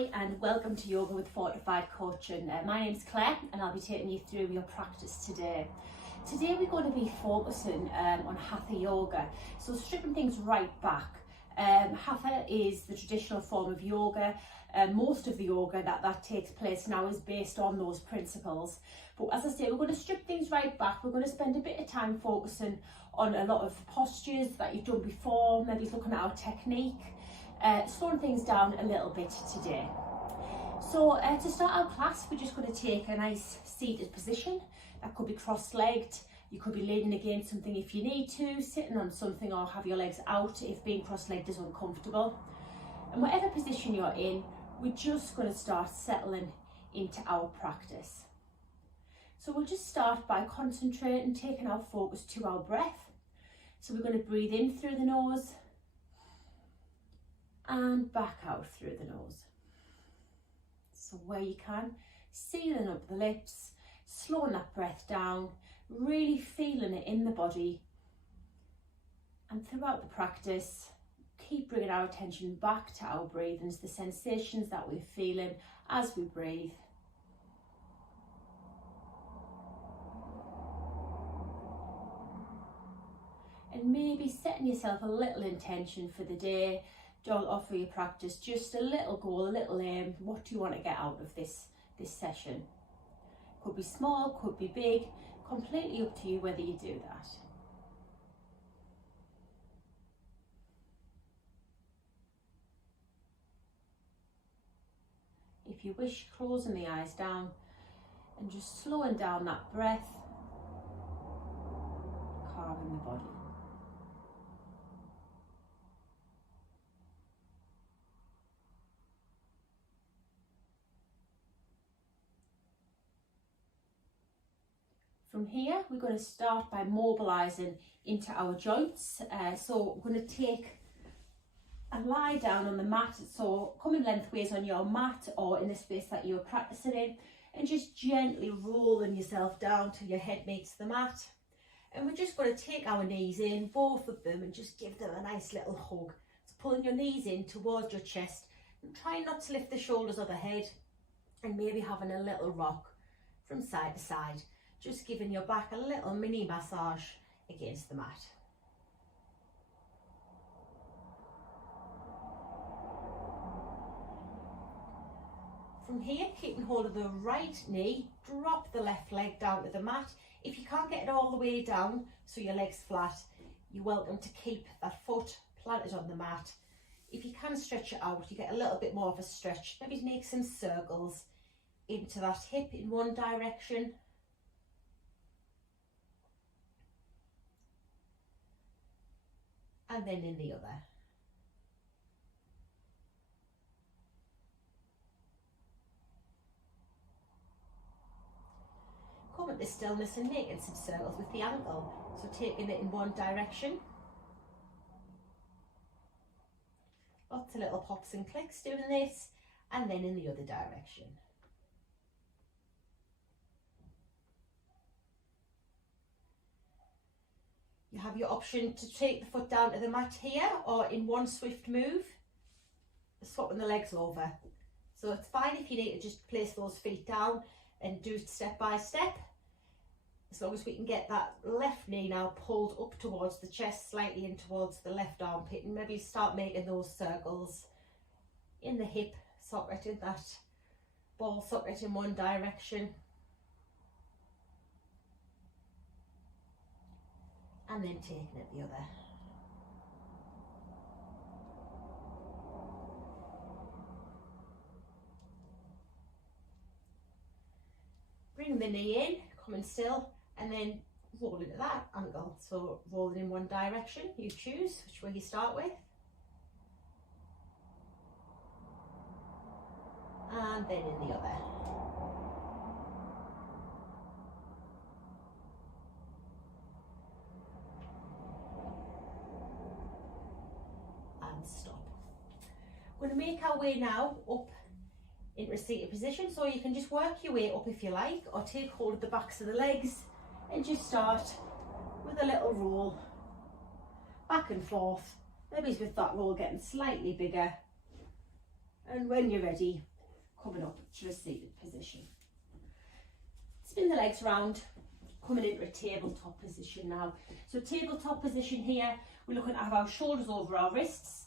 Hi and welcome to Yoga with Fortified Coaching. My name's Claire and I'll be taking you through your practice today. Today we're going to be focusing on Hatha Yoga, so stripping things right back. Hatha is the traditional form of yoga. Most of the yoga that takes place now is based on those principles. But as I say, we're going to strip things right back. We're going to spend a bit of time focusing on a lot of postures that you've done before, maybe looking at our technique. Slowing things down a little bit today. So to start our class, we're just going to take a nice seated position. That could be cross-legged. You could be leaning against something if you need to, sitting on something, or have your legs out if being cross-legged is uncomfortable. And whatever position you're in, we're just going to start settling into our practice. So we'll just start by concentrating, taking our focus to our breath. So we're going to breathe in through the nose and back out through the nose. So where you can, sealing up the lips, slowing that breath down, really feeling it in the body. And throughout the practice, keep bringing our attention back to our breathing, the sensations that we're feeling as we breathe. And maybe setting yourself a little intention for the day. Don't offer your practice just a little goal, a little aim. What do you want to get out of this session? Could be small, could be big, completely up to you whether you do that. If you wish, closing the eyes down and just slowing down that breath, calming the body. From here, we're going to start by mobilising into our joints. So we're going to take a lie down on the mat. So coming lengthways on your mat or in the space that you're practicing in, and just gently rolling yourself down till your head meets the mat. And we're just going to take our knees in, both of them, and just give them a nice little hug. So pulling your knees in towards your chest and trying not to lift the shoulders or the head, and maybe having a little rock from side to side. Just giving your back a little mini massage against the mat. From here, keeping hold of the right knee, drop the left leg down to the mat. If you can't get it all the way down, so your leg's flat, you're welcome to keep that foot planted on the mat. If you can stretch it out, you get a little bit more of a stretch. Maybe make some circles into that hip in one direction. And then in the other. Come at the stillness and making some circles with the ankle. So taking it in one direction. Lots of little pops and clicks doing this, and then in the other direction. You have your option to take the foot down to the mat here, or in one swift move, swapping the legs over. So it's fine if you need to just place those feet down and do step by step. As long as we can get that left knee now pulled up towards the chest, slightly in towards the left armpit, and maybe start making those circles in the hip socket, in that ball socket in one direction. And then taking it the other. Bring the knee in, coming still, and then rolling at that angle. So rolling in one direction, you choose which way you start with. And then in the other. Stop. We're going to make our way now up into a seated position, so you can just work your way up if you like, or take hold of the backs of the legs and just start with a little roll back and forth, maybe with that roll getting slightly bigger, and when you're ready, coming up to a seated position. Spin the legs round, coming into a tabletop position now. So tabletop position here, we're looking to have our shoulders over our wrists,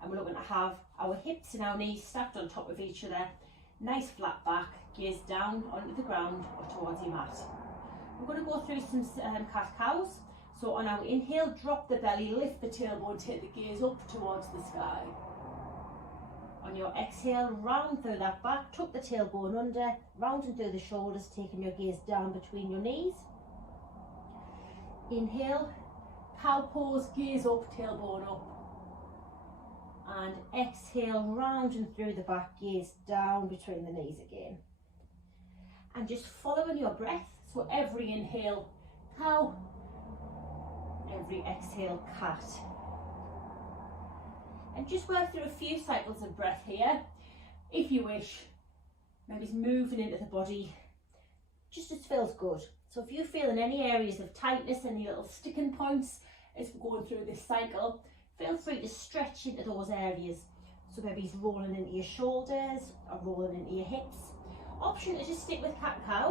and we're looking to have our hips and our knees stacked on top of each other. Nice flat back, gaze down onto the ground or towards your mat. We're going to go through some cat-cows. So on our inhale, drop the belly, lift the tailbone, take the gaze up towards the sky. On your exhale, round through that back, tuck the tailbone under, rounding through the shoulders, taking your gaze down between your knees. Inhale, cow pose, gaze up, tailbone up. And exhale, rounding through the back, gaze down between the knees again. And just following your breath, so every inhale, cow, every exhale, cat. And just work through a few cycles of breath here. If you wish, maybe it's moving into the body, just as feels good. So if you feel in any areas of tightness, any little sticking points as we're going through this cycle, feel free to stretch into those areas. So maybe it's rolling into your shoulders or rolling into your hips. Option to just stick with cat-cow,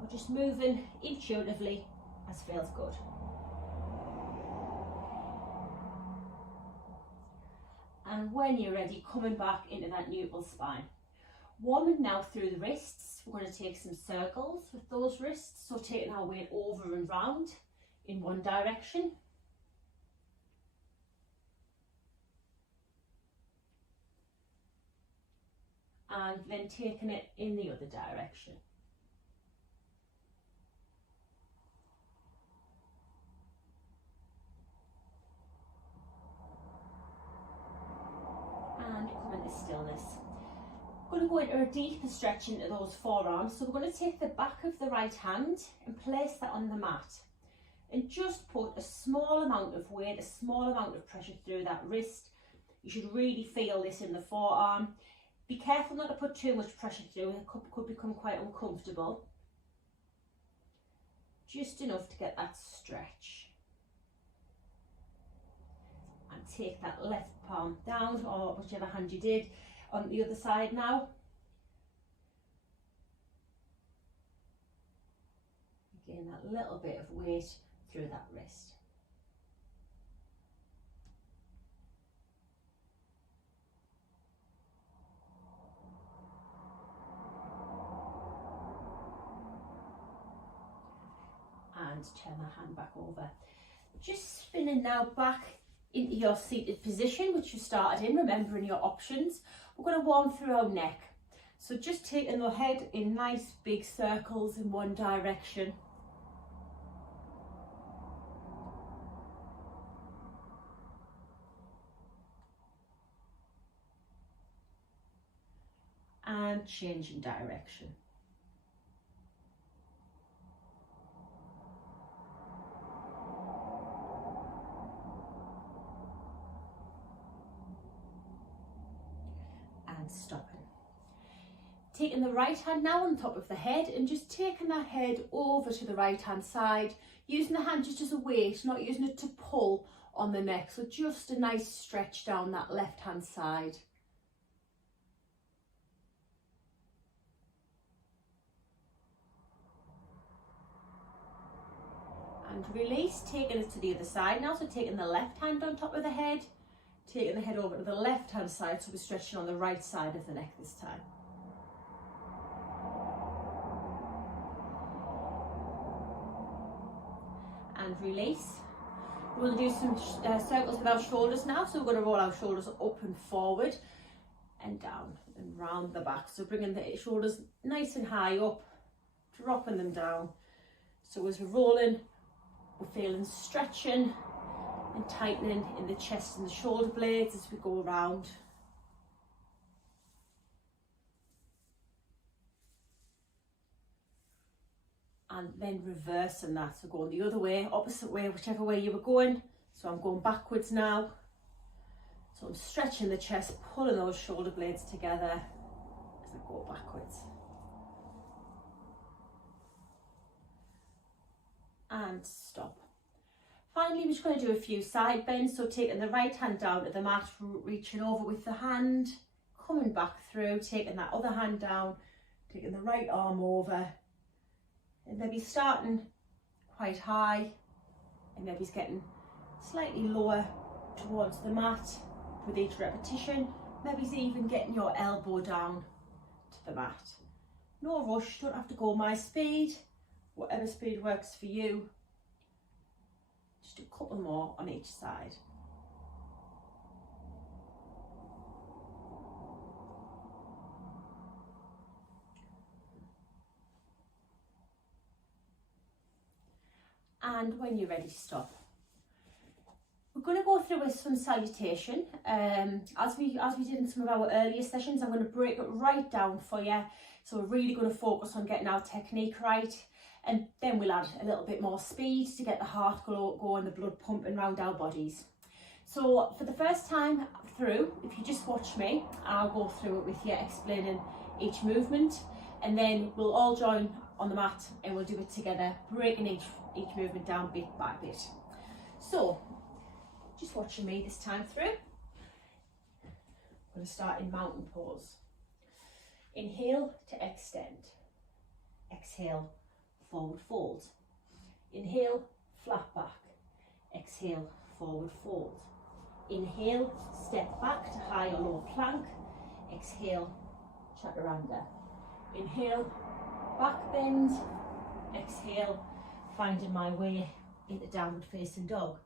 or just moving intuitively as feels good. And when you're ready, coming back into that neutral spine. Warming now through the wrists. We're going to take some circles with those wrists, so taking our weight over and round in one direction. And then taking it in the other direction. And come into stillness. We're going to go into a deeper stretch into those forearms. So we're going to take the back of the right hand and place that on the mat. And just put a small amount of weight, a small amount of pressure through that wrist. You should really feel this in the forearm. Be careful not to put too much pressure through, it could become quite uncomfortable. Just enough to get that stretch. And take that left palm down, or whichever hand you did, on the other side now. Again, that little bit of weight through that wrist. And turn the hand back over. Just spinning now back into your seated position, which you started in, remembering your options. We're going to warm through our neck. So just taking the head in nice big circles in one direction. And changing direction. And stopping. Taking the right hand now on top of the head and just taking that head over to the right hand side, using the hand just as a weight, not using it to pull on the neck. So just a nice stretch down that left hand side. And release, taking it to the other side now. So taking the left hand on top of the head, taking the head over to the left hand side, so we're stretching on the right side of the neck this time. And release. We're going to do some circles with our shoulders now, so we're going to roll our shoulders up and forward and down and round the back. So bringing the shoulders nice and high up, dropping them down. So as we're rolling, we're feeling stretching and tightening in the chest and the shoulder blades as we go around. And then reversing that, so going the other way, opposite way, whichever way you were going. So I'm going backwards now. So I'm stretching the chest, pulling those shoulder blades together as I go backwards. And stop. Finally, we're just going to do a few side bends. So taking the right hand down to the mat, reaching over with the hand, coming back through, taking that other hand down, taking the right arm over, and maybe starting quite high and maybe getting slightly lower towards the mat with each repetition. Maybe even getting your elbow down to the mat. No rush, don't have to go my speed, whatever speed works for you. Just a couple more on each side. And when you're ready to stop, we're going to go through with some salutation. As we did in some of our earlier sessions, I'm going to break it right down for you. So we're really going to focus on getting our technique right, and then we'll add a little bit more speed to get the heart going, the blood pumping around our bodies. So for the first time through, if you just watch me, I'll go through it with you, explaining each movement, and then we'll all join on the mat and we'll do it together, breaking each movement down bit by bit. So just watching me this time through. I'm going to start in mountain pose. Inhale to extend. Exhale, forward fold. Inhale, flat back. Exhale, forward fold. Inhale, step back to high or low plank. Exhale, chaturanga. Inhale, back bend. Exhale, finding my way into downward facing dog.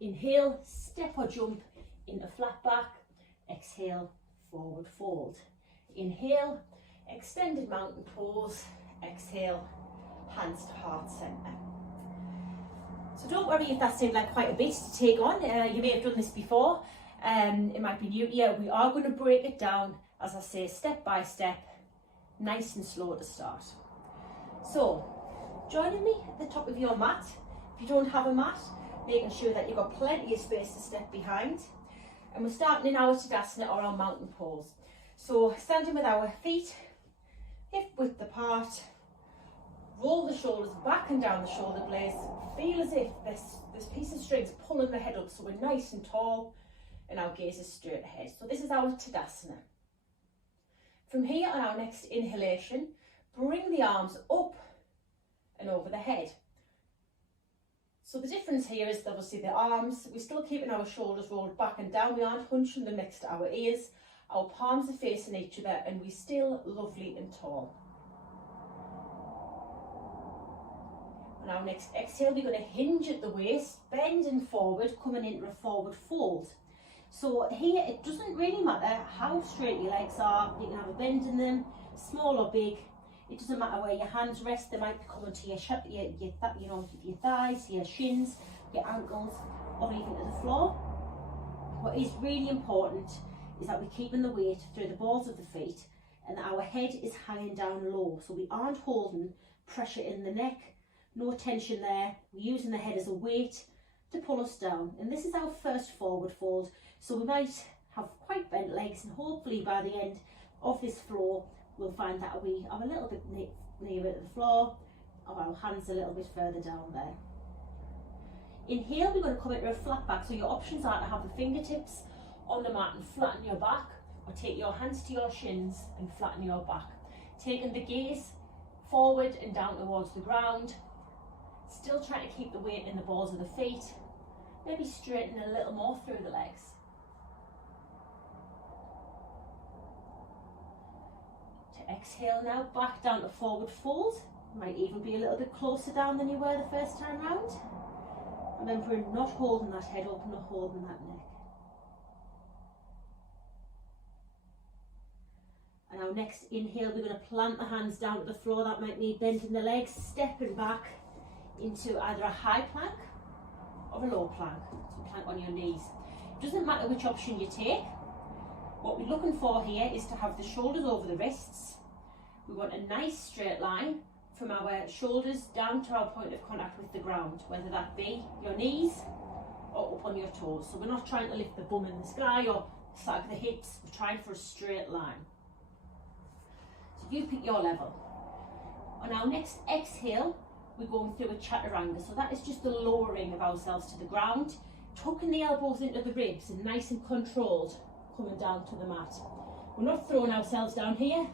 Inhale, step or jump into flat back. Exhale, forward fold. Inhale, extended mountain pose. Exhale, hands to heart centre. So don't worry if that seemed like quite a bit to take on. You may have done this before. It might be new to you. We are going to break it down, as I say, step by step, nice and slow to start. So, joining me at the top of your mat. If you don't have a mat, making sure that you've got plenty of space to step behind. And we're starting in our Tadasana or our mountain pose. So standing with our feet hip width apart, roll the shoulders back and down the shoulder blades. Feel as if this piece of string is pulling the head up, so we're nice and tall and our gaze is straight ahead. So this is our Tadasana. From here, on our next inhalation, bring the arms up and over the head. So the difference here is obviously the arms, we're still keeping our shoulders rolled back and down, we aren't hunching them next to our ears, our palms are facing each other, and we're still lovely and tall. On our next exhale, we're going to hinge at the waist, bending forward, coming into a forward fold. So here, it doesn't really matter how straight your legs are, you can have a bend in them, small or big. It doesn't matter where your hands rest, they might be coming to your thighs, your shins, your ankles, or even to the floor. What is really important is that we're keeping the weight through the balls of the feet and that our head is hanging down low. So we aren't holding pressure in the neck, no tension there. We're using the head as a weight to pull us down. And this is our first forward fold. So we might have quite bent legs, and hopefully by the end of this flow, we'll find that we are a little bit nearer to the floor, or our hands a little bit further down there. Inhale, we're going to come into a flat back. So your options are to have the fingertips on the mat and flatten your back, or take your hands to your shins and flatten your back. Taking the gaze forward and down towards the ground. Still trying to keep the weight in the balls of the feet. Maybe straighten a little more through the legs. Exhale now, back down to forward fold. Might even be a little bit closer down than you were the first time round. Remembering not holding that head up, not holding that neck. And our next inhale, we're going to plant the hands down to the floor. That might mean bending the legs, stepping back into either a high plank or a low plank. So plank on your knees. It doesn't matter which option you take. What we're looking for here is to have the shoulders over the wrists. We want a nice straight line from our shoulders down to our point of contact with the ground, whether that be your knees or up on your toes. So we're not trying to lift the bum in the sky or sag the hips, we're trying for a straight line. So you pick your level. On our next exhale, we're going through a chaturanga. So that is just the lowering of ourselves to the ground, tucking the elbows into the ribs and nice and controlled, coming down to the mat. We're not throwing ourselves down here,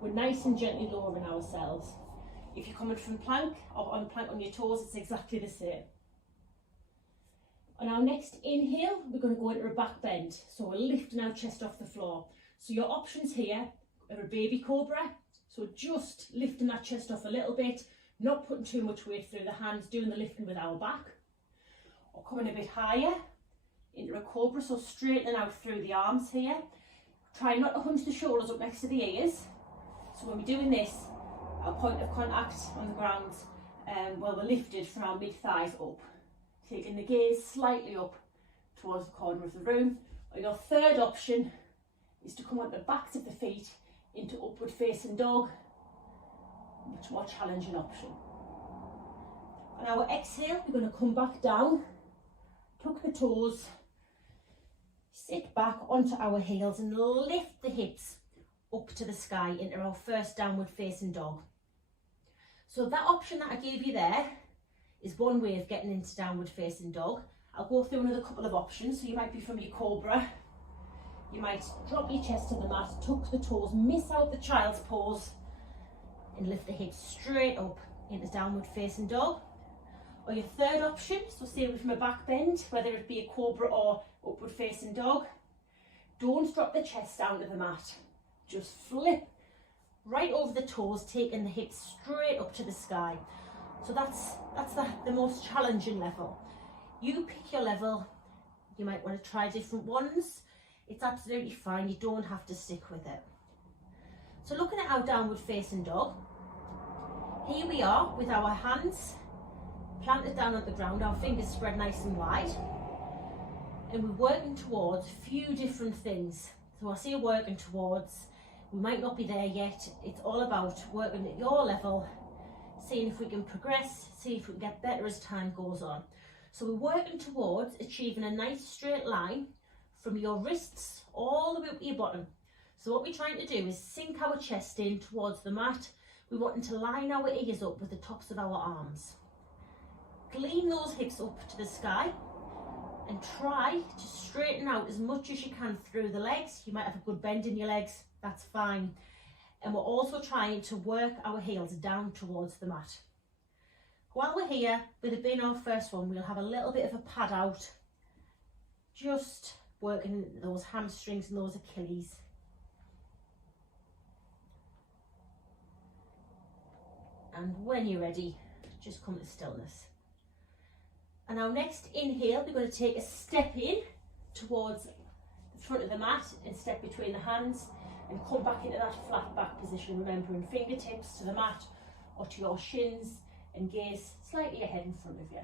we're nice and gently lowering ourselves. If you're coming from plank or on plank on your toes, it's exactly the same. On our next inhale, we're going to go into a back bend. So we're lifting our chest off the floor. So your options here are a baby cobra. So just lifting that chest off a little bit, not putting too much weight through the hands, doing the lifting with our back. Or coming a bit higher into a cobra, so straightening out through the arms here. Try not to hunch the shoulders up next to the ears. So when we're doing this, our point of contact on the ground, well, we're lifted from our mid-thighs up. Taking the gaze slightly up towards the corner of the room. Or your third option is to come on the backs of the feet into upward facing dog. Much more challenging option. On our exhale, we're going to come back down, tuck the toes, sit back onto our heels and lift the hips up to the sky into our first downward facing dog. So that option that I gave you there is one way of getting into downward facing dog. I'll go through another couple of options. So you might be from your cobra. You might drop your chest to the mat, tuck the toes, miss out the child's pose and lift the hips straight up into downward facing dog. Or your third option, so say we're from a back bend, whether it be a cobra or upward facing dog, don't drop the chest down to the mat. Just flip right over the toes, taking the hips straight up to the sky. So that's the most challenging level. You pick your level. You might want to try different ones. It's absolutely fine. You don't have to stick with it. So looking at our downward facing dog, here we are with our hands planted down on the ground, our fingers spread nice and wide. And we're working towards a few different things. So I say working towards, we might not be there yet. It's all about working at your level, seeing if we can progress, see if we can get better as time goes on. So we're working towards achieving a nice straight line from your wrists all the way up to your bottom. So what we're trying to do is sink our chest in towards the mat. We're wanting to line our ears up with the tops of our arms. Glean those hips up to the sky and try to straighten out as much as you can through the legs. You might have a good bend in your legs, that's fine. And we're also trying to work our heels down towards the mat. While we're here, with it being our first one, we'll have a little bit of a pad out, just working those hamstrings and those Achilles. And when you're ready, just come to stillness. And our next inhale, we're going to take a step in towards the front of the mat and step between the hands and come back into that flat back position, remembering fingertips to the mat or to your shins and gaze slightly ahead in front of you.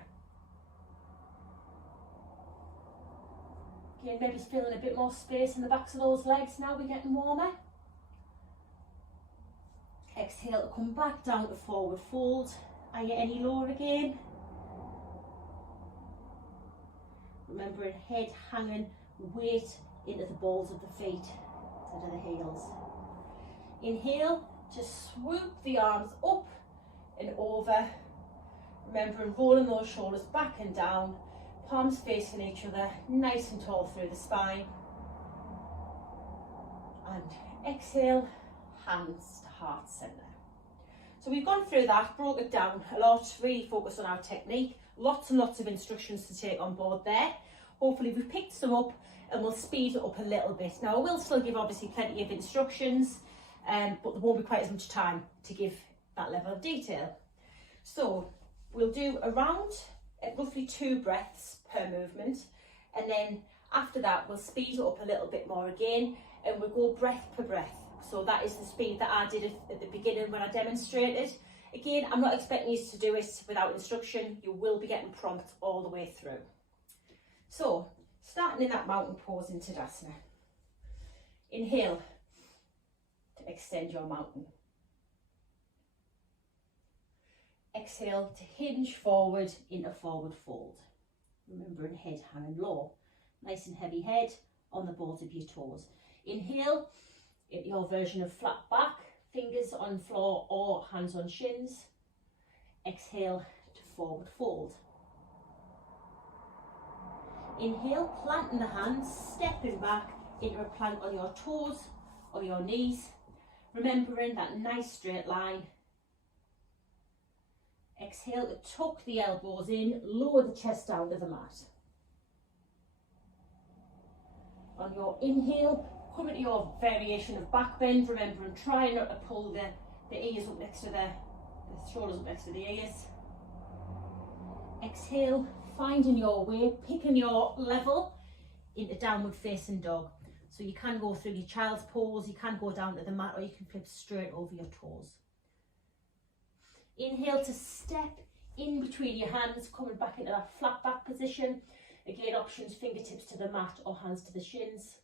Again, maybe feeling a bit more space in the backs of those legs now we're getting warmer. Exhale to come back down to forward fold. Are you any lower again? Remembering head hanging, weight into the balls of the feet instead of the heels. Inhale to swoop the arms up and over. Remembering rolling those shoulders back and down, palms facing each other, nice and tall through the spine. And exhale, hands to heart centre. So we've gone through that, broke it down a lot, really focused on our technique. Lots and lots of instructions to take on board there. Hopefully we've picked some up and we'll speed it up a little bit. Now I will still give obviously plenty of instructions, but there won't be quite as much time to give that level of detail. So we'll do around roughly 2 breaths per movement, and then after that we'll speed it up a little bit more again, and we'll go breath per breath. So that is the speed that I did at the beginning when I demonstrated. Again, I'm not expecting you to do it without instruction. You will be getting prompts all the way through. So, starting in that mountain pose in Tadasana. Inhale to extend your mountain. Exhale to hinge forward into forward fold. Remembering head hanging low. Nice and heavy head on the balls of your toes. Inhale, your version of flat back, fingers on floor or hands on shins. Exhale to forward fold. Inhale, planting the hands, stepping back into a plank on your toes or your knees, remembering that nice straight line. Exhale to tuck the elbows in, lower the chest down to the mat. On your inhale, come into your variation of back bend, remembering try not to pull the ears up next to the shoulders up next to the ears. Exhale, finding your way, picking your level into downward facing dog. So you can go through your child's pose, you can go down to the mat, or you can flip straight over your toes. Inhale to step in between your hands, coming back into that flat back position. Again, options, fingertips to the mat or hands to the shins.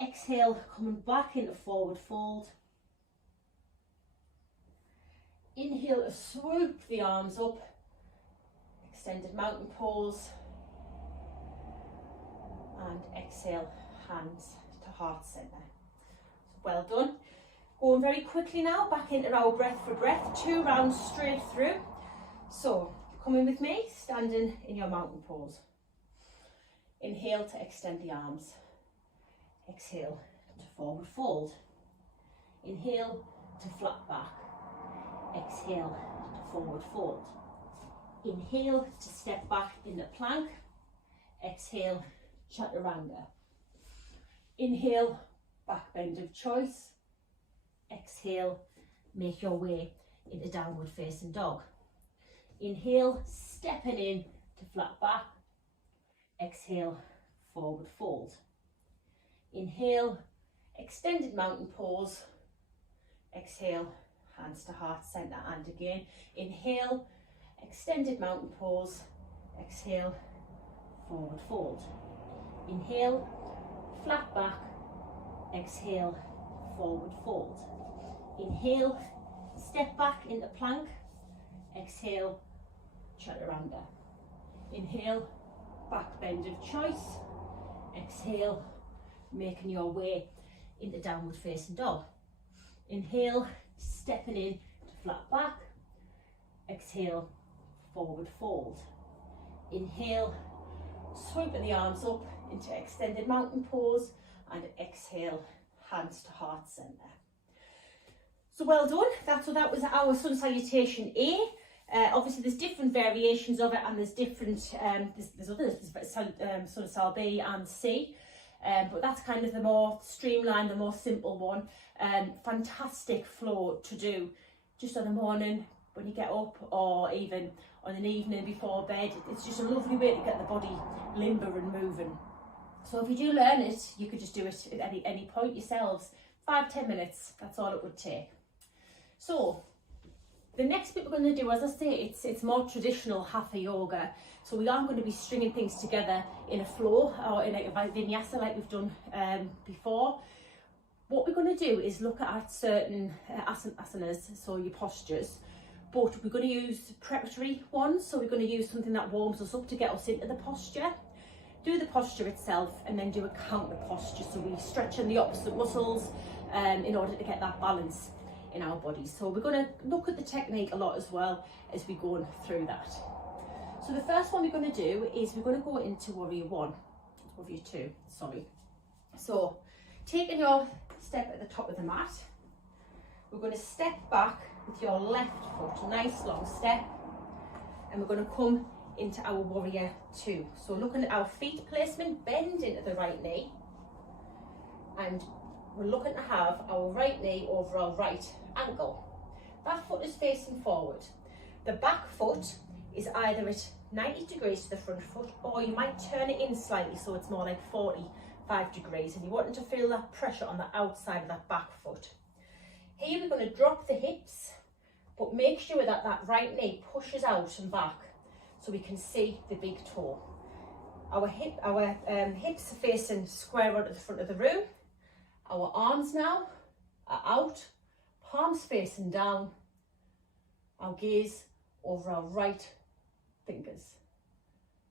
Exhale, coming back into forward fold. Inhale to swoop the arms up, extended mountain pose. And exhale, hands to heart centre. Well done. Going very quickly now, back into our breath for breath, 2 rounds straight through. So, come in with me, standing in your mountain pose. Inhale to extend the arms. Exhale to forward fold. Inhale to flat back. Exhale to forward fold. Inhale to step back in the plank. Exhale, chaturanga. Inhale, back bend of choice. Exhale, make your way into downward facing dog. Inhale, stepping in to flat back. Exhale, forward fold. Inhale, extended mountain pose. Exhale, hands to heart centre, and again. Inhale, extended mountain pose. Exhale, forward fold. Inhale, flat back. Exhale, forward fold. Inhale, step back into plank. Exhale, chaturanga. Inhale, back bend of choice. Exhale, making your way into downward facing dog. Inhale, stepping in to flat back. Exhale, forward fold. Inhale, swooping the arms up into extended mountain pose, and exhale, hands to heart centre. So well done. That was our sun salutation A. Obviously there's different variations of it, and there's different there's others, sun sal B and C, but that's kind of the more streamlined, the more simple one. Fantastic flow to do just on the morning when you get up, or even on an evening before bed. It's just a lovely way to get the body limber and moving. So if you do learn it, you could just do it at any point yourselves. 5-10 minutes, that's all it would take. So the next bit we're going to do, as I say, it's more traditional hatha yoga. So we aren't going to be stringing things together in a flow or in a vinyasa like we've done before. What we're going to do is look at certain asanas, so your postures, but we're going to use preparatory ones. So we're going to use something that warms us up to get us into the posture. Do the posture itself and then do a counter posture. So we stretch in the opposite muscles in order to get that balance in our bodies. So we're going to look at the technique a lot as well as we go through that. So the first one we're going to do is we're going to go into warrior 2, sorry. So taking your step at the top of the mat, we're going to step back with your left foot, nice long step, and we're going to come into our warrior 2. So looking at our feet placement, bend into the right knee, and we're looking to have our right knee over our right ankle. That foot is facing forward. The back foot is either at 90 degrees to the front foot, or you might turn it in slightly so it's more like 45 degrees, and you're wanting to feel that pressure on the outside of that back foot. Here we're going to drop the hips, but make sure that that right knee pushes out and back so we can see the big toe. Our hips are facing square onto the front of the room. Our arms now are out, palms facing down, our gaze over our right fingers.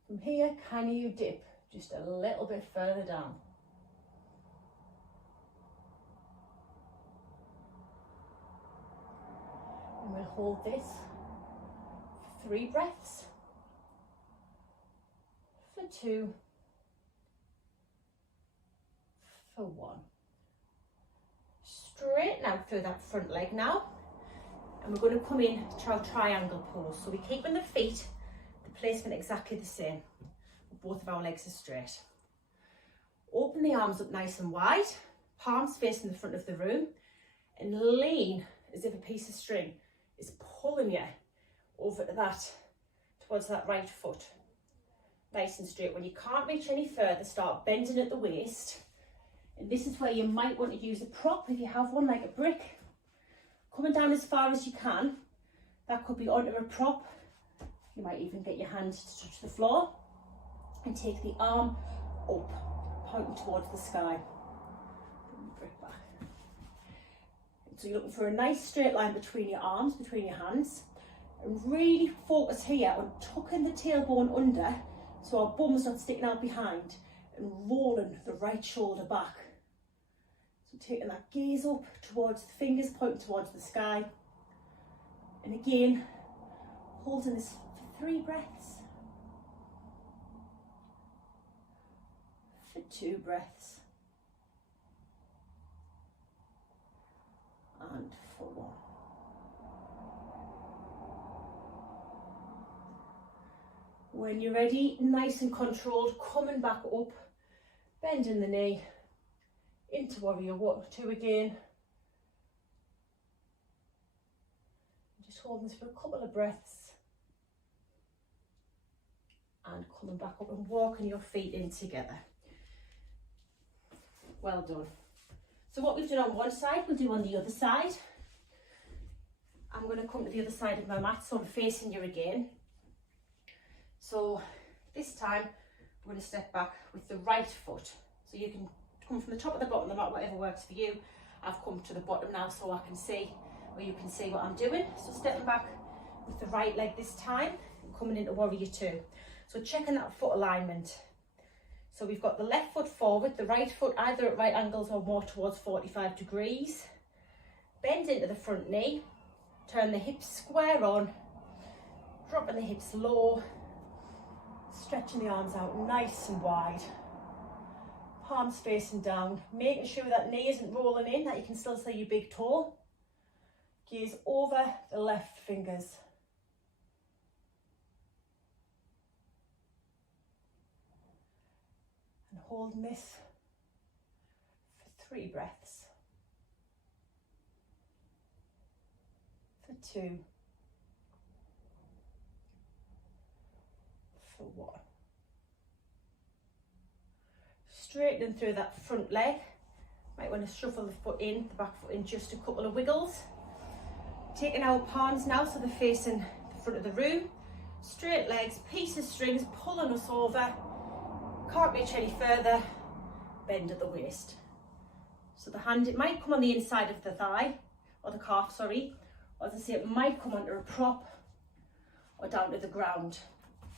From here, can you dip just a little bit further down? And we'll hold this for 3 breaths, for 2, for 1. straighten out through that front leg now. And we're going to come in to our triangle pose. So we're keeping the feet, the placement exactly the same. Both of our legs are straight. Open the arms up nice and wide, palms facing the front of the room, and lean as if a piece of string is pulling you over to that, towards that right foot. Nice and straight. When you can't reach any further, start bending at the waist. And this is where you might want to use a prop if you have one, like a brick. Coming down as far as you can. That could be onto a prop. You might even get your hand to touch the floor. And take the arm up, pointing towards the sky. Bring the brick back. So you're looking for a nice straight line between your arms, between your hands. And really focus here on tucking the tailbone under so our bum's not sticking out behind, and rolling the right shoulder back. So taking that gaze up towards the fingers, pointing towards the sky. And again, holding this for 3 breaths. For 2 breaths. And for 1. When you're ready, nice and controlled, coming back up, bending the knee, into warrior 2 again. Just holding this for a couple of breaths. And coming back up and walking your feet in together. Well done. So what we've done on one side, we'll do on the other side. I'm going to come to the other side of my mat, so I'm facing you again. So this time, we're going to step back with the right foot. So you can come from the top of the bottom of the mat, whatever works for you. I've come to the bottom now so I can see, or you can see what I'm doing. So stepping back with the right leg this time, and coming into warrior 2. So checking that foot alignment. So we've got the left foot forward, the right foot either at right angles or more towards 45 degrees. Bend into the front knee, turn the hips square on, dropping the hips low, stretching the arms out nice and wide. Palms facing down, making sure that knee isn't rolling in, that you can still see your big toe. Gaze over the left fingers. And holding this for 3 breaths. For 2. For 1. Straightening through that front leg. Might want to shuffle the foot in, the back foot in, just a couple of wiggles. Taking our palms now so they're facing the front of the room. Straight legs, piece of strings pulling us over. Can't reach any further. Bend at the waist. So the hand, it might come on the inside of the thigh, or the calf, sorry. Or as I say, it might come onto a prop or down to the ground.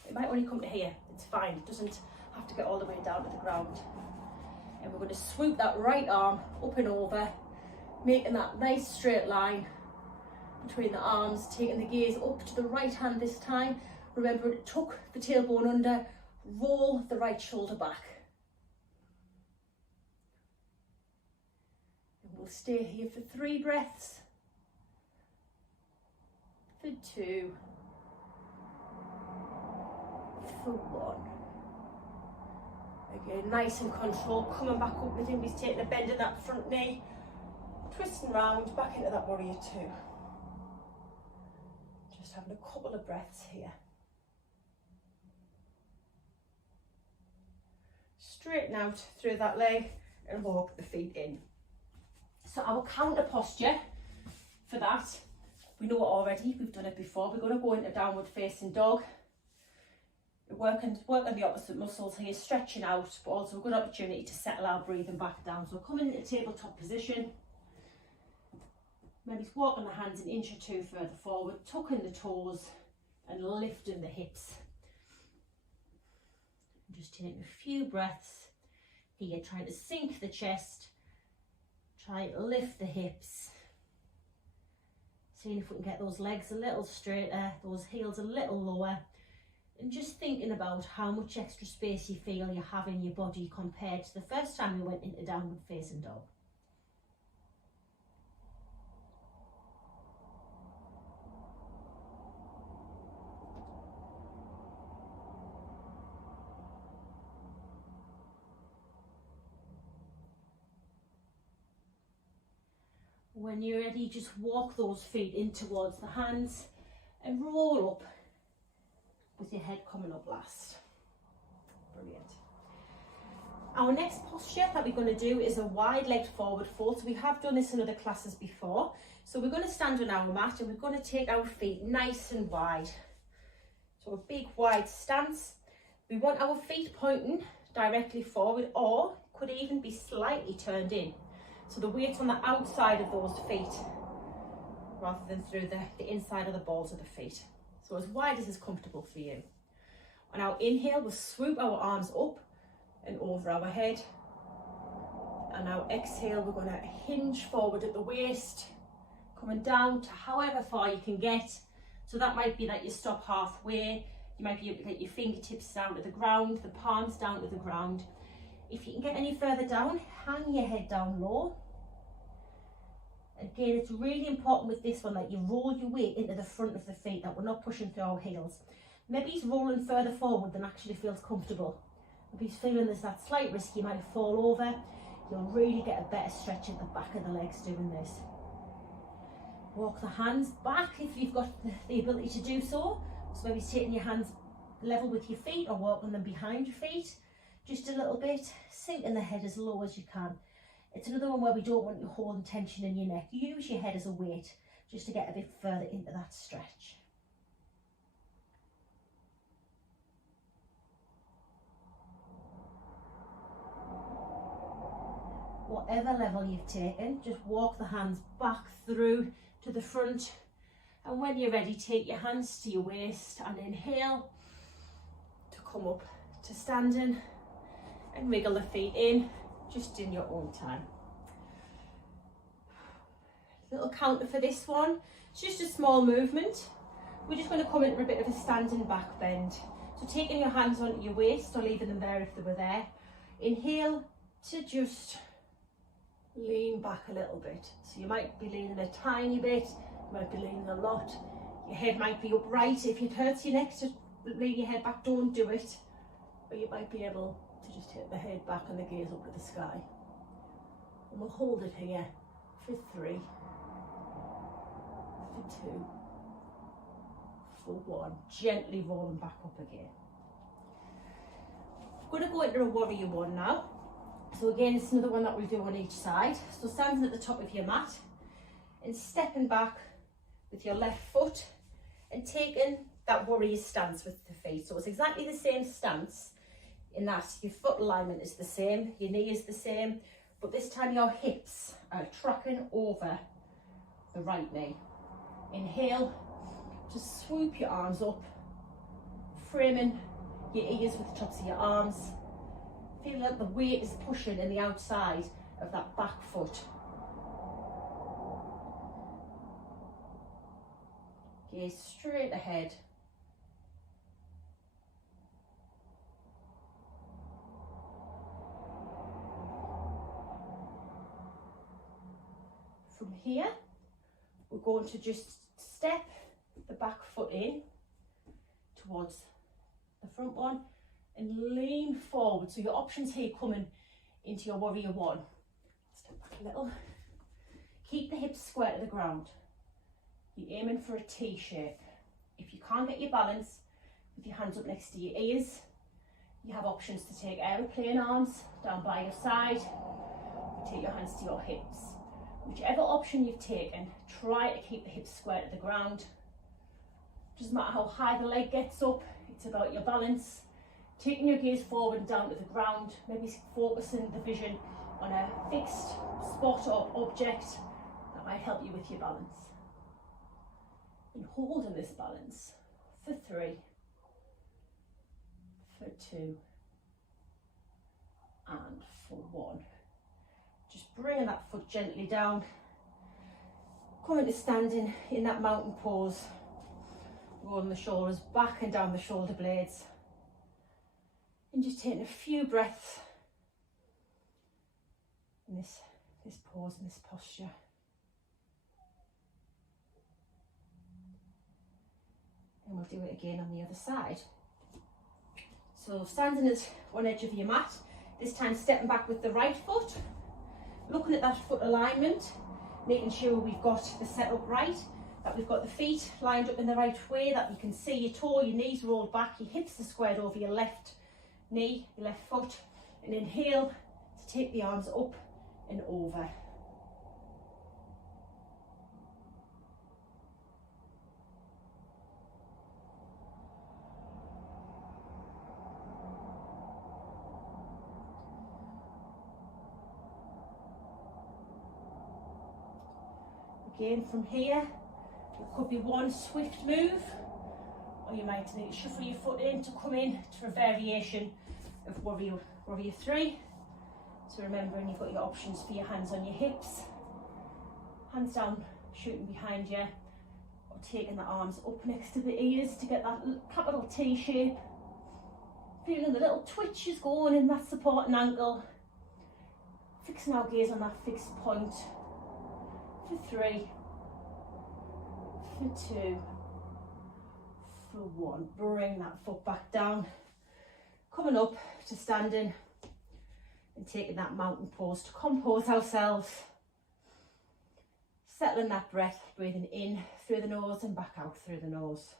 It might only come to here, it's fine. It doesn't have to get all the way down to the ground. And we're going to swoop that right arm up and over, making that nice straight line between the arms, taking the gaze up to the right hand this time. Remember to tuck the tailbone under, roll the right shoulder back. And we'll stay here for 3 breaths, for 2, for 1. Again, nice and controlled, coming back up with him. He's taking a bend in that front knee, twisting round, back into that warrior 2. Just having a couple of breaths here. Straighten out through that leg and walk the feet in. So our counter posture for that, we know it already, we've done it before. We're going to go into downward facing dog. Work on the opposite muscles here, stretching out, but also a good opportunity to settle our breathing back down. So coming into tabletop position, maybe walking the hands an inch or 2 further forward, tucking the toes and lifting the hips. And just taking a few breaths here, trying to sink the chest, trying to lift the hips. Seeing if we can get those legs a little straighter, those heels a little lower. And just thinking about how much extra space you feel you have in your body compared to the first time you went into downward facing dog. When you're ready, just walk those feet in towards the hands and roll up with your head coming up last. Brilliant. Our next posture that we're going to do is a wide-legged forward fold. So we have done this in other classes before. So we're going to stand on our mat and we're going to take our feet nice and wide. So a big wide stance. We want our feet pointing directly forward, or could even be slightly turned in. So the weight's on the outside of those feet rather than through the inside of the balls of the feet. So as wide as is comfortable for you. On our inhale, we'll swoop our arms up and over our head. And our exhale, we're going to hinge forward at the waist, coming down to however far you can get. So that might be that you stop halfway. You might be able to get your fingertips down to the ground, the palms down to the ground. If you can get any further down, hang your head down low. Again, it's really important with this one that you roll your weight into the front of the feet, that we're not pushing through our heels. Maybe he's rolling further forward than actually feels comfortable. If he's feeling there's that slight risk you might fall over, you'll really get a better stretch at the back of the legs doing this. Walk the hands back if you've got the ability to do so. So maybe taking your hands level with your feet or walking them behind your feet. Just a little bit, sinking the head as low as you can. It's another one where we don't want you holding tension in your neck. Use your head as a weight just to get a bit further into that stretch. Whatever level you've taken, just walk the hands back through to the front. And when you're ready, take your hands to your waist and inhale to come up to standing and wiggle the feet in, just in your own time. Little counter for this one. It's just a small movement. We're just going to come into a bit of a standing back bend. So taking your hands onto your waist or leaving them there if they were there. Inhale to just lean back a little bit. So you might be leaning a tiny bit, you might be leaning a lot. Your head might be upright. If it hurts your neck to lean your head back, don't do it. But you might be able to just hit the head back and the gaze up to the sky. And we'll hold it here for 3, for 2, for 1. Gently rolling back up again. I'm going to go into a warrior one now. So again, it's another one that we'll do on each side. So standing at the top of your mat and stepping back with your left foot and taking that warrior stance with the feet. So it's exactly the same stance in that your foot alignment is the same, your knee is the same, but this time your hips are tracking over the right knee. Inhale, just swoop your arms up, framing your ears with the tops of your arms. Feel that the weight is pushing in the outside of that back foot. Gaze straight ahead. From here, we're going to just step the back foot in towards the front one and lean forward. So your options here coming into your warrior one. Step back a little. Keep the hips square to the ground. You're aiming for a T shape. If you can't get your balance with your hands up next to your ears, you have options to take aeroplane arms down by your side, or take your hands to your hips. Whichever option you've taken, try to keep the hips square to the ground. Doesn't matter how high the leg gets up, it's about your balance. Taking your gaze forward and down to the ground, maybe focusing the vision on a fixed spot or object that might help you with your balance. And holding this balance for 3, for 2, and for 1. Just bringing that foot gently down, coming to standing in that mountain pose, rolling the shoulders back and down the shoulder blades. And just taking a few breaths in this pose, in this posture. And we'll do it again on the other side. So standing at one edge of your mat, this time stepping back with the right foot, looking at that foot alignment, making sure we've got the setup right, that we've got the feet lined up in the right way, that you can see your toe, your knees rolled back, your hips are squared over your left knee, your left foot, and inhale to take the arms up and over. Again, from here, it could be one swift move, or you might need to shuffle your foot in to come in to a variation of warrior three. So remembering you've got your options for your hands on your hips, hands down, shooting behind you, or taking the arms up next to the ears to get that capital T shape. Feeling the little twitches going in that supporting ankle. Fixing our gaze on that fixed point. For 3, for 2, for 1. Bring that foot back down. Coming up to standing and taking that mountain pose to compose ourselves. Settling that breath, breathing in through the nose and back out through the nose.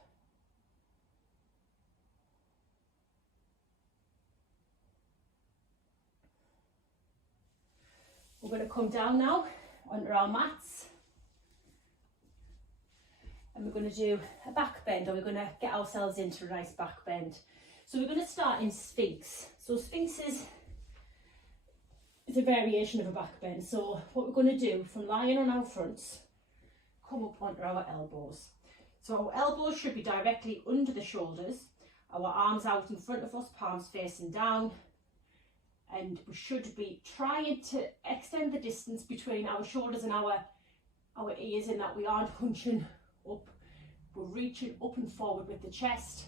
We're going to come down now onto our mats, and we're going to do a back bend, or we're going to get ourselves into a nice back bend. So we're going to start in Sphinx. So Sphinx is a variation of a back bend. So what we're going to do, from lying on our fronts, come up onto our elbows. So our elbows should be directly under the shoulders, our arms out in front of us, palms facing down, and we should be trying to extend the distance between our shoulders and our ears, in that we aren't hunching up, we're reaching up and forward with the chest.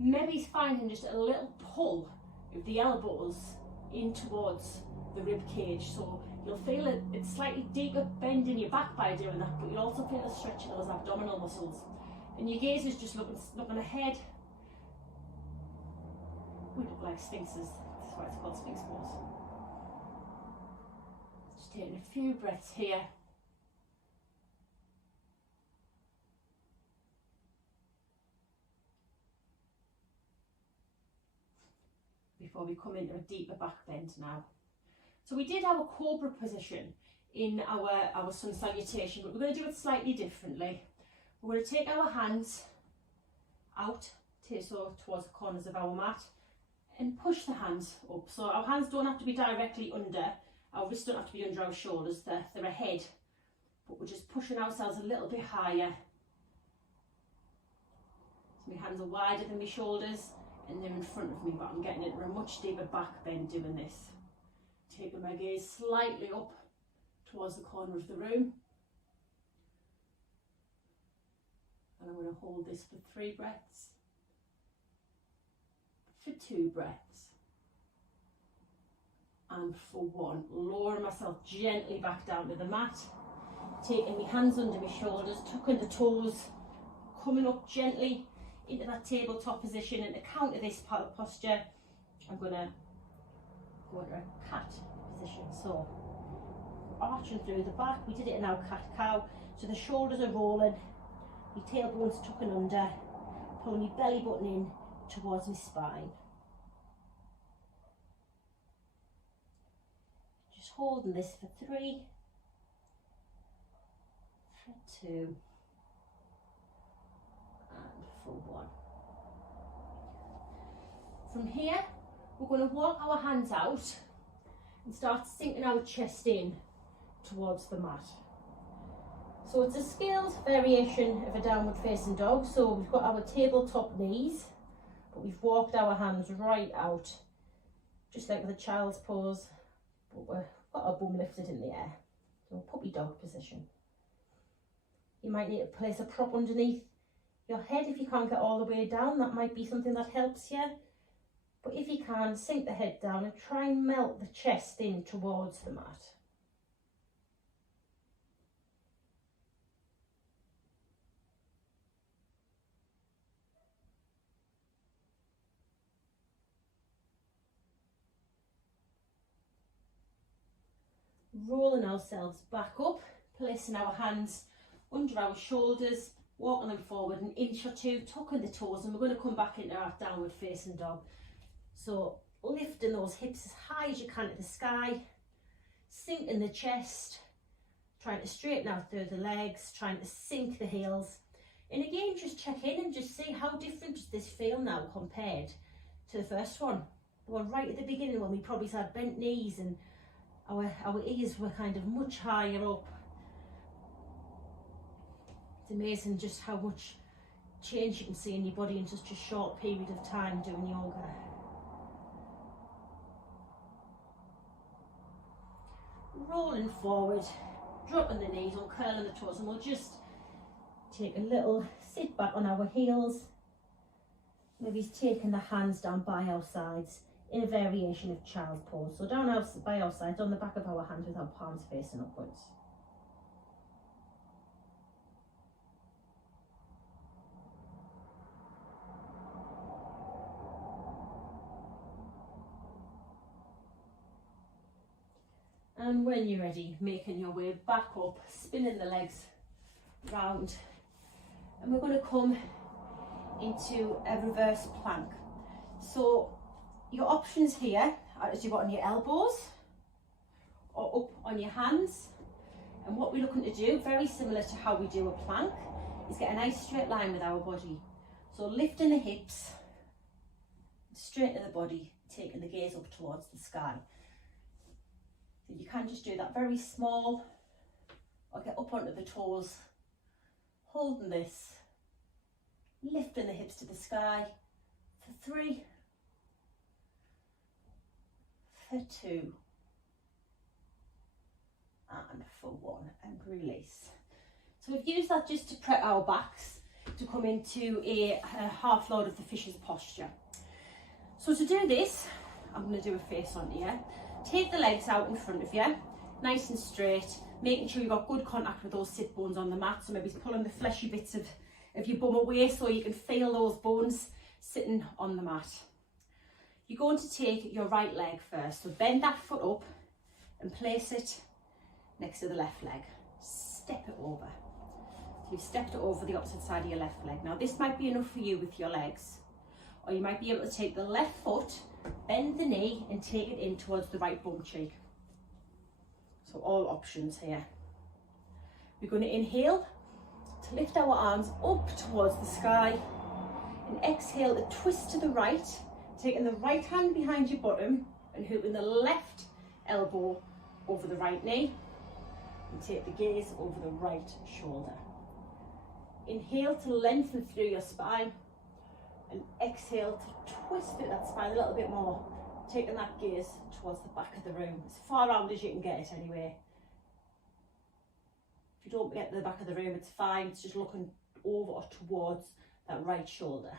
Maybe finding just a little pull of the elbows in towards the rib cage, so you'll feel a slightly deeper bend in your back by doing that, but you'll also feel a stretch in those abdominal muscles, and your gaze is just looking ahead. We look like sphinxes. That's why it's called Sphinx pose. Just taking a few breaths here. Before we come into a deeper back bend now. So we did our cobra position in our sun salutation, but we're going to do it slightly differently. We're going to take our hands out, so towards the corners of our mat, and push the hands up. So our hands don't have to be directly under, our wrists don't have to be under our shoulders, they're ahead, but we're just pushing ourselves a little bit higher. So my hands are wider than my shoulders, and they're in front of me, but I'm getting into a much deeper back bend doing this. Taking my gaze slightly up towards the corner of the room. And I'm going to hold this for 3 breaths. For 2 breaths. And for 1. Lowering myself gently back down to the mat. Taking my hands under my shoulders, tucking the toes, coming up gently into that tabletop position, and to counter this posture, I'm going to go into a cat position. So arching through the back, we did it in our cat-cow, so the shoulders are rolling, my tailbone's tucking under, pulling my belly button in towards my spine. Just holding this for 3, for 2, and for 1. From here, we're going to walk our hands out and start sinking our chest in towards the mat. So it's a scaled variation of a downward facing dog. So we've got our tabletop knees, but we've walked our hands right out, just like with a child's pose, but we've got our bum lifted in the air. So puppy dog position. You might need to place a prop underneath your head if you can't get all the way down. That might be something that helps you. But if you can, sink the head down and try and melt the chest in towards the mat. Rolling ourselves back up, placing our hands under our shoulders, walking them forward an inch or two, tucking the toes, and we're going to come back into our downward facing dog. So lifting those hips as high as you can to the sky, sinking the chest, trying to straighten out through the legs, trying to sink the heels. And again, just check in and just see how different does this feel now compared to the first one. The one right at the beginning when we probably had bent knees and our ears were kind of much higher up. It's amazing just how much change you can see in your body in such a short period of time doing yoga. Rolling forward, dropping the knees, uncurling the toes, and we'll just take a little sit back on our heels. Maybe taking the hands down by our sides in a variation of child's pose. So down by our sides, on the back of our hands with our palms facing upwards. And when you're ready, making your way back up, spinning the legs round. And we're going to come into a reverse plank. So your options here are as you got on your elbows or up on your hands. And what we're looking to do, very similar to how we do a plank, is get a nice straight line with our body. So lifting the hips, straighten the body, taking the gaze up towards the sky. So you can just do that very small, or get up onto the toes, holding this, lifting the hips to the sky for 3, for 2, and for 1, and release. So we've used that just to prep our backs to come into a half load of the fish's posture. So to do this, I'm going to do a face onto you. Take the legs out in front of you, nice and straight, making sure you've got good contact with those sit bones on the mat. So maybe pulling the fleshy bits of your bum away so you can feel those bones sitting on the mat. You're going to take your right leg first. So bend that foot up and place it next to the left leg. Step it over. So you've stepped it over the opposite side of your left leg. Now this might be enough for you with your legs. Or you might be able to take the left foot, bend the knee and take it in towards the right bum cheek. So all options here. We're going to inhale to lift our arms up towards the sky and exhale to twist to the right, taking the right hand behind your bottom and hooping the left elbow over the right knee and take the gaze over the right shoulder. Inhale to lengthen through your spine and exhale to twist it, that spine a little bit more, taking that gaze towards the back of the room, as far round as you can get it anyway. If you don't get to the back of the room, it's fine, it's just looking over or towards that right shoulder.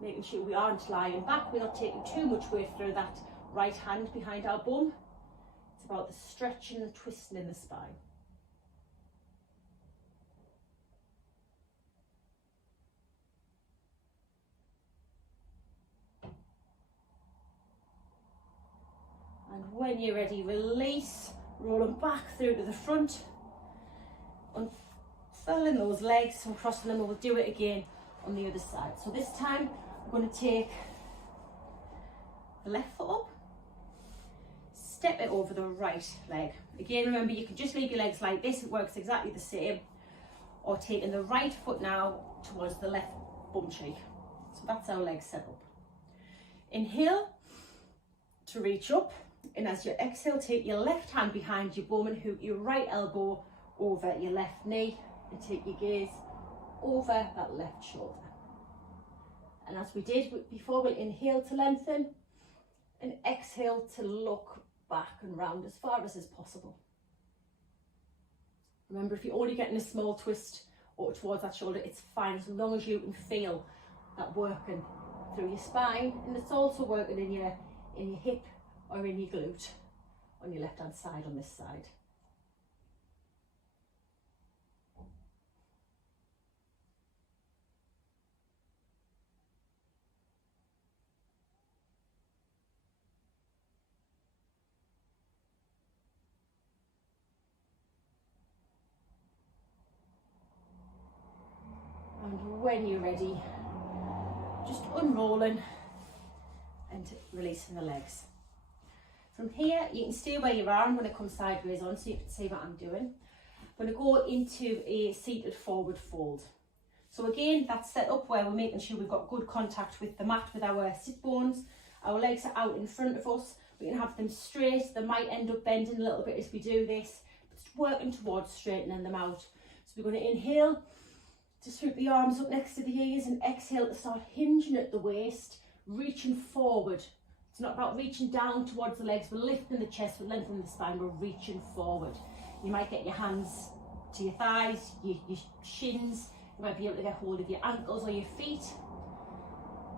Making sure we aren't lying back, we're not taking too much weight through that right hand behind our bum. It's about the stretching and twisting in the spine. And when you're ready, release, rolling back through to the front, unfurling those legs and crossing them, and we'll do it again on the other side. So this time, we're going to take the left foot up, step it over the right leg. Again, remember, you can just leave your legs like this, it works exactly the same. Or taking the right foot now towards the left bum cheek. So that's our leg set up. Inhale to reach up. And as you exhale, take your left hand behind your bum and hook your right elbow over your left knee and take your gaze over that left shoulder. And as we did before, we'll inhale to lengthen and exhale to look back and round as far as is possible. Remember, if you're only getting a small twist or towards that shoulder, it's fine as long as you can feel that working through your spine, and it's also working in your hip or in your glute on your left hand side on this side. when you're ready, just unrolling and releasing the legs. From here, you can stay where you are. I'm going to come sideways on so you can see what I'm doing. I'm going to go into a seated forward fold. So again, that's set up where we're making sure we've got good contact with the mat, with our sit bones. Our legs are out in front of us. We can have them straight. They might end up bending a little bit as we do this. Just working towards straightening them out. So we're going to inhale to swoop the arms up next to the ears and exhale to start hinging at the waist, reaching forward. It's not about reaching down towards the legs. We're lifting the chest, we're lengthening the spine, we're reaching forward. You might get your hands to your thighs, your shins. You might be able to get hold of your ankles or your feet.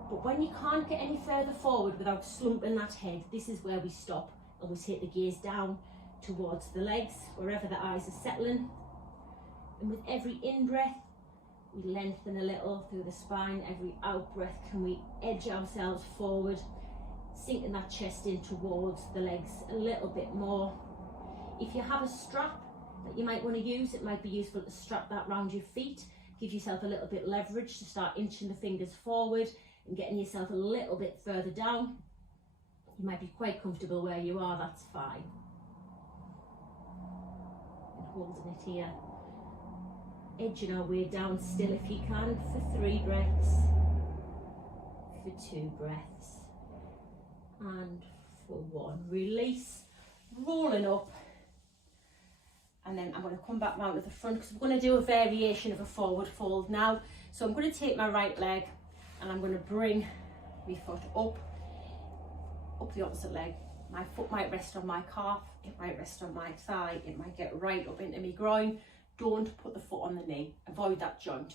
But when you can't get any further forward without slumping that head, this is where we stop and we take the gaze down towards the legs, wherever the eyes are settling. And with every in-breath, we lengthen a little through the spine. Every out-breath, can we edge ourselves forward, sinking that chest in towards the legs a little bit more. If you have a strap that you might want to use, it might be useful to strap that round your feet. Give yourself a little bit leverage to start inching the fingers forward and getting yourself a little bit further down. You might be quite comfortable where you are, that's fine. And holding it here. Edging our way down still if you can for 3 breaths, for 2 breaths, and for 1. Release, rolling up. And then I'm going to come back round to the front because we're going to do a variation of a forward fold now. So I'm going to take my right leg and I'm going to bring my foot up the opposite leg. My foot might rest on my calf, it might rest on my thigh, it might get right up into my groin. Don't put the foot on the knee, avoid that joint.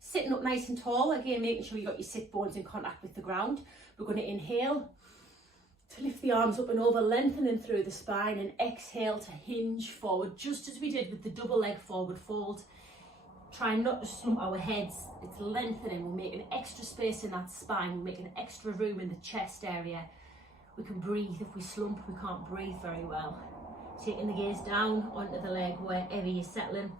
Sitting up nice and tall, again making sure you got your sit bones in contact with the ground. We're going to inhale to lift the arms up and over, lengthening through the spine, and exhale to hinge forward, just as we did with the double leg forward fold. Trying not to slump our heads, it's lengthening. We're making extra space in that spine, we're making extra room in the chest area. We can breathe. If we slump, we can't breathe very well. Taking the gaze down onto the leg wherever you're settling.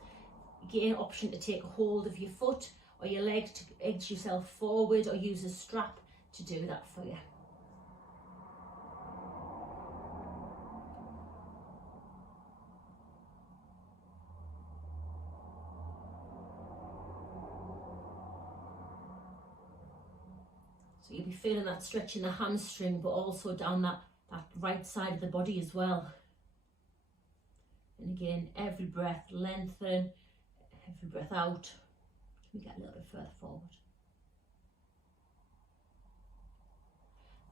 Again, option to take a hold of your foot or your leg to edge yourself forward, or use a strap to do that for you. So you'll be feeling that stretch in the hamstring, but also down that right side of the body as well. And again, every breath lengthen, every breath out. We get a little bit further forward.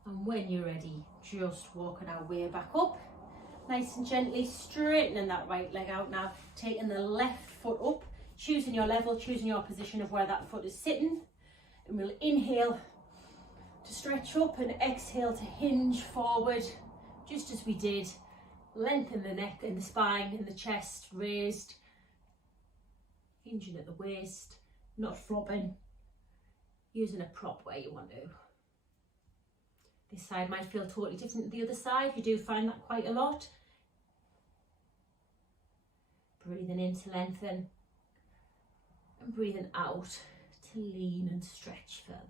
And when you're ready, just walking our way back up, nice and gently straightening that right leg out now, taking the left foot up, choosing your level, choosing your position of where that foot is sitting. And we'll inhale to stretch up and exhale to hinge forward, just as we did. Lengthen the neck and the spine and the chest, raised, hinging at the waist, not flopping, using a prop where you want to. This side might feel totally different to the other side. You do find that quite a lot. Breathing in to lengthen and breathing out to lean and stretch further.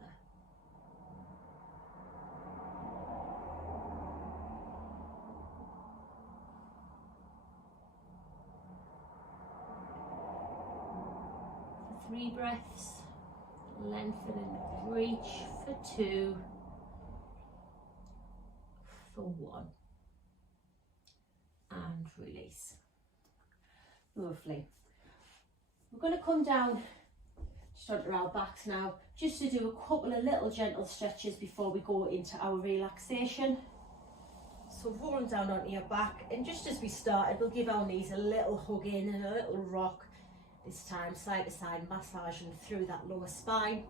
For 3 breaths, lengthen and reach for 2, for 1, and release. Lovely. We're going to come down just onto our backs now, just to do a couple of little gentle stretches before we go into our relaxation. So rolling down onto your back, and just as we started, we'll give our knees a little hug in and a little rock. This time side to side, massaging through that lower spine.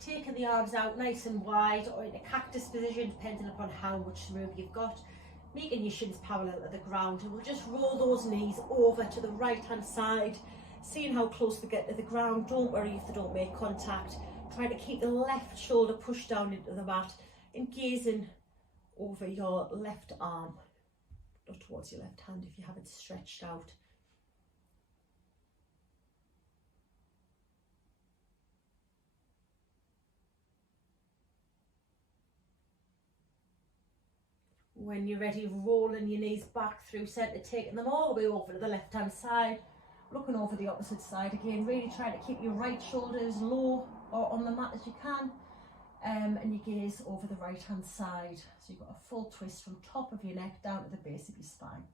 Taking the arms out nice and wide, or in a cactus position, depending upon how much room you've got. Making your shins parallel to the ground, and we'll just roll those knees over to the right hand side, seeing how close they get to the ground. Don't worry if they don't make contact. Try to keep the left shoulder pushed down into the mat and gazing over your left arm. or towards your left hand if you have it stretched out. When you're ready, rolling your knees back through centre, taking them all the way over to the left hand side, looking over the opposite side again, really trying to keep your right shoulder as low or on the mat as you can, and your gaze over the right hand side. So you've got a full twist from top of your neck down to the base of your spine.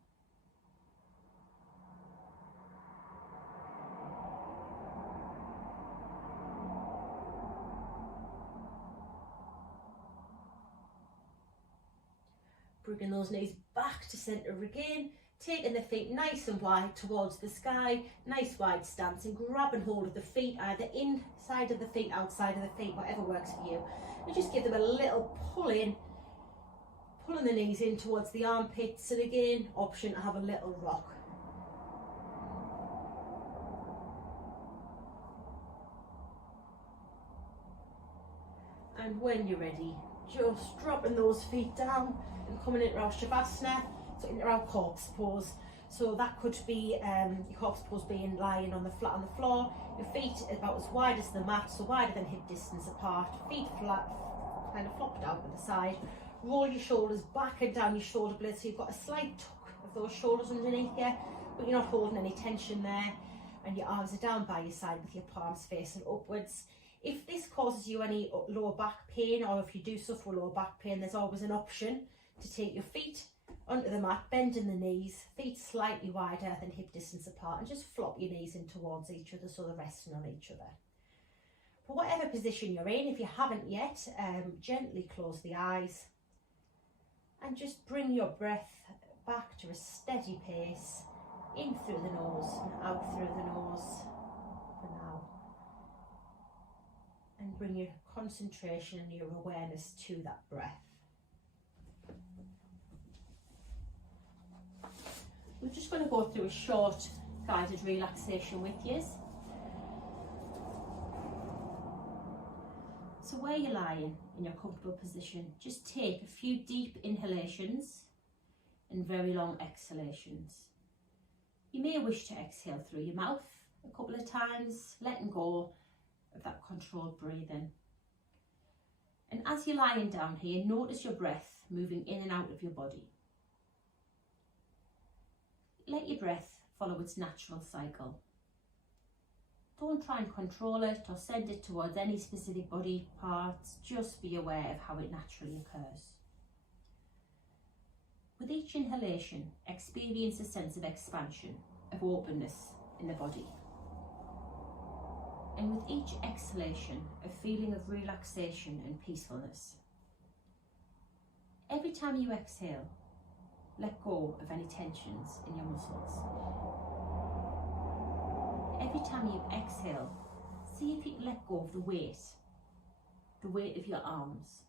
Bringing those knees back to centre again, taking the feet nice and wide towards the sky, nice wide stance, and grabbing hold of the feet, either inside of the feet, outside of the feet, whatever works for you. And just give them a little pull in, pulling the knees in towards the armpits, and again, option to have a little rock. And when you're ready, just dropping those feet down and coming into our Shavasana, so into our corpse pose. So that could be your corpse pose being lying on the flat on the floor, your feet about as wide as the mat, so wider than hip distance apart, feet flat, kind of flopped out to the side. Roll your shoulders back and down your shoulder blades, so you've got a slight tuck of those shoulders underneath you, but you're not holding any tension there. And your arms are down by your side with your palms facing upwards. If this causes you any lower back pain, or if you do suffer lower back pain, there's always an option to take your feet onto the mat, bending the knees, feet slightly wider than hip distance apart, and just flop your knees in towards each other so they're resting on each other. For whatever position you're in, if you haven't yet, gently close the eyes and just bring your breath back to a steady pace, in through the nose and out through the nose for now. And bring your concentration and your awareness to that breath. We're just going to go through a short guided relaxation with you. So where you're lying in your comfortable position, just take a few deep inhalations and very long exhalations. You may wish to exhale through your mouth a couple of times, letting go of that controlled breathing. And as you're lying down here, notice your breath moving in and out of your body. Let your breath follow its natural cycle. Don't try and control it or send it towards any specific body parts, just be aware of how it naturally occurs. With each inhalation, experience a sense of expansion, of openness in the body. And with each exhalation, a feeling of relaxation and peacefulness. Every time you exhale, let go of any tensions in your muscles. Every time you exhale, see if you can let go of the weight of your arms,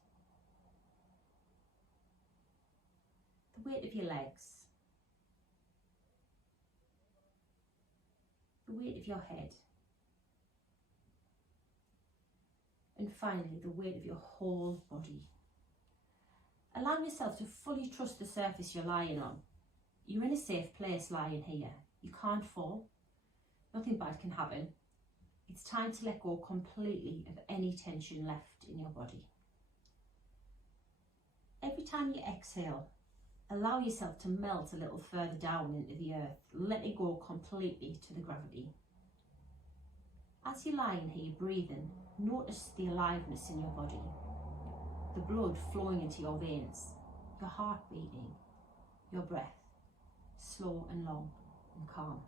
the weight of your legs, the weight of your head, and finally the weight of your whole body. Allow yourself to fully trust the surface you're lying on. You're in a safe place lying here. You can't fall. Nothing bad can happen. It's time to let go completely of any tension left in your body. Every time you exhale, allow yourself to melt a little further down into the earth, letting go completely to the gravity. As you're lying here breathing, notice the aliveness in your body, the blood flowing into your veins, your heart beating, your breath, slow and long and calm.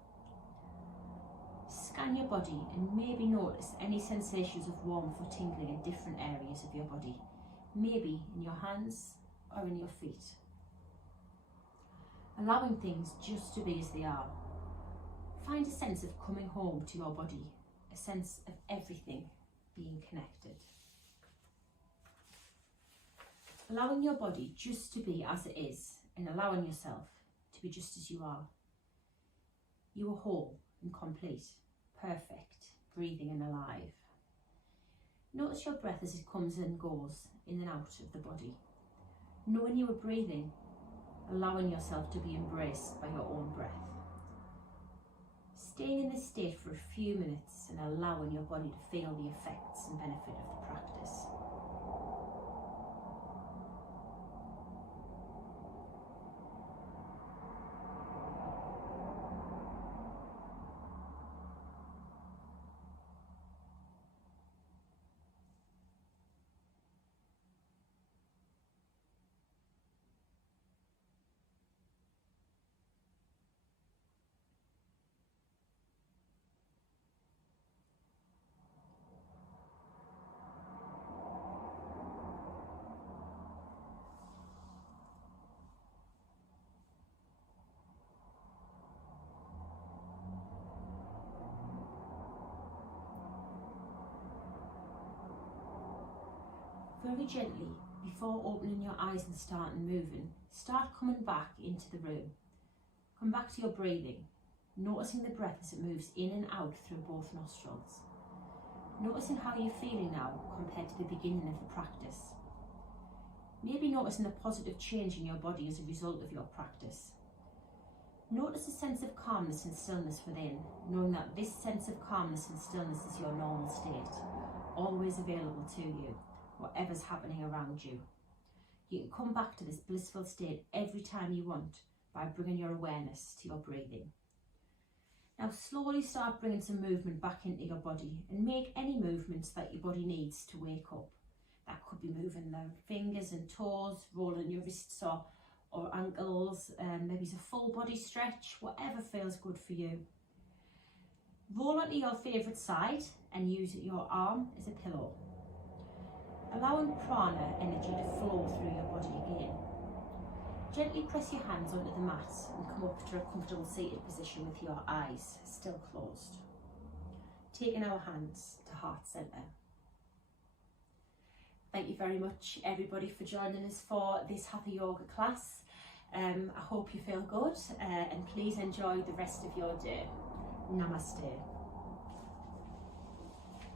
Scan your body and maybe notice any sensations of warmth or tingling in different areas of your body, maybe in your hands or in your feet. Allowing things just to be as they are. Find a sense of coming home to your body, a sense of everything being connected. Allowing your body just to be as it is and allowing yourself to be just as you are. You are whole and complete, perfect, breathing and alive. Notice your breath as it comes and goes in and out of the body. Knowing you are breathing, allowing yourself to be embraced by your own breath. Staying in this state for a few minutes and allowing your body to feel the effects and benefit of the practice. Very gently, before opening your eyes and starting moving, start coming back into the room. Come back to your breathing, noticing the breath as it moves in and out through both nostrils. Noticing how you're feeling now compared to the beginning of the practice. Maybe noticing a positive change in your body as a result of your practice. Notice a sense of calmness and stillness within, knowing that this sense of calmness and stillness is your normal state, always available to you, whatever's happening around you. You can come back to this blissful state every time you want by bringing your awareness to your breathing. Now slowly start bringing some movement back into your body and make any movements that your body needs to wake up. That could be moving the fingers and toes, rolling your wrists or ankles, maybe it's a full body stretch, whatever feels good for you. Roll onto your favourite side and use your arm as a pillow. Allowing prana energy to flow through your body again. Gently press your hands onto the mat and come up to a comfortable seated position with your eyes still closed. Taking our hands to heart centre. Thank you very much everybody for joining us for this Hatha Yoga class. I hope you feel good and please enjoy the rest of your day. Namaste.